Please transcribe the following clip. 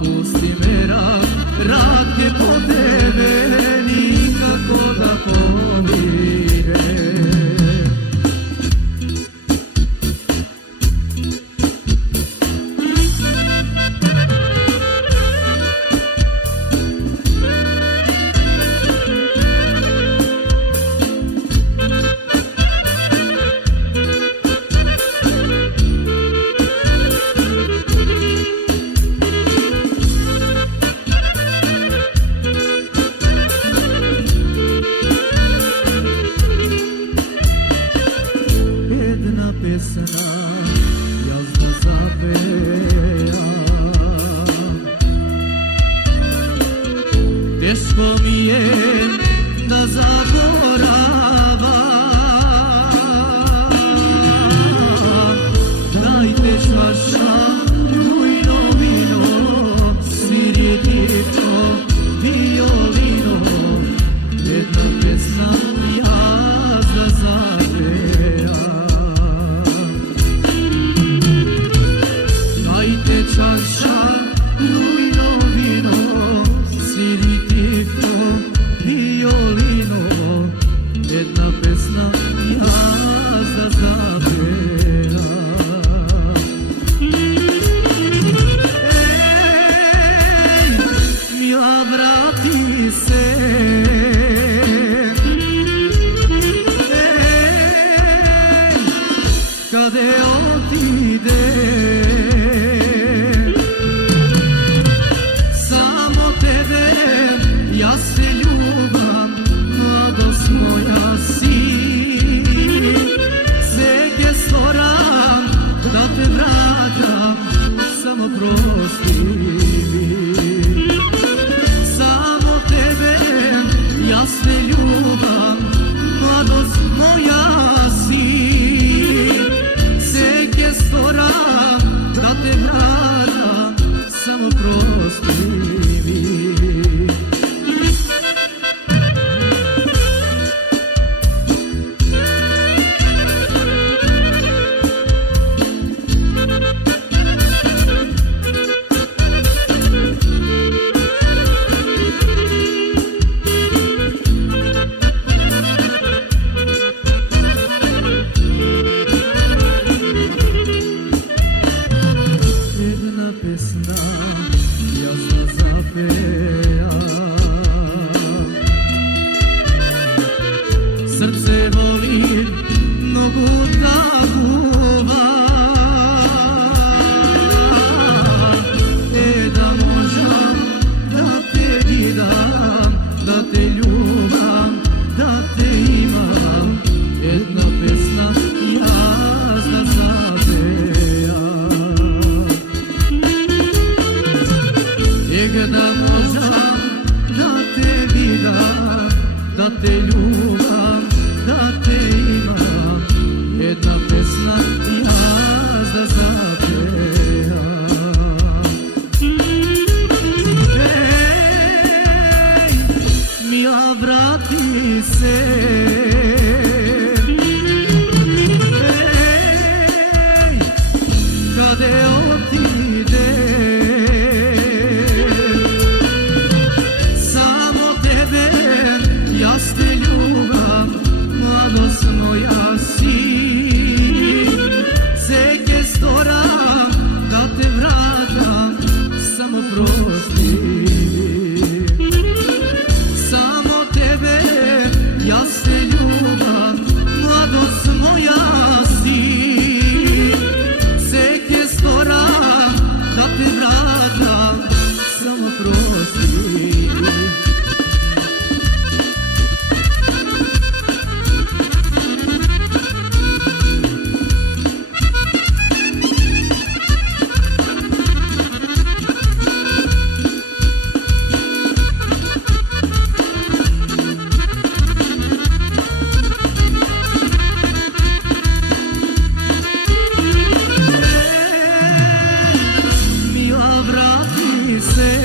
pusti me rad je po tebe nikako da pomire. Teško mi je da zaboravam, dajte čaša rujno vino, sviritito violino, jedna pesna jaz da zapevam. Dajte čaša rujno vino, sviritito violino, jedna pesna jaz da zapevam. Ej, mila vrati se, ej, kade otide, ja se ljubam, mladost moja si, sve stvoram da te vraćam, samo prosti mi. Samo tebe ja se ljubam, mladost moja si, sve stvoram da te vraćam, samo prosti mi. Srce volim mnogo da guva, da možem da te vidam, da te ljubam, da te imam, jedna pesna jaz da zapevam. Da možem da te vidam, da te ljubam, da te imam, jedna pesna jaz da zapevam. Ej, mila vrati se, ej, kade otide, samo tebe ja te ljubam, mladost moja si, sve stvoram da te vraćam, samo prosti mi. Samo tebe ja te ljubam, mladost moja si, sve stvoram da te vraćam, samo prosti mi. Mila vrati se,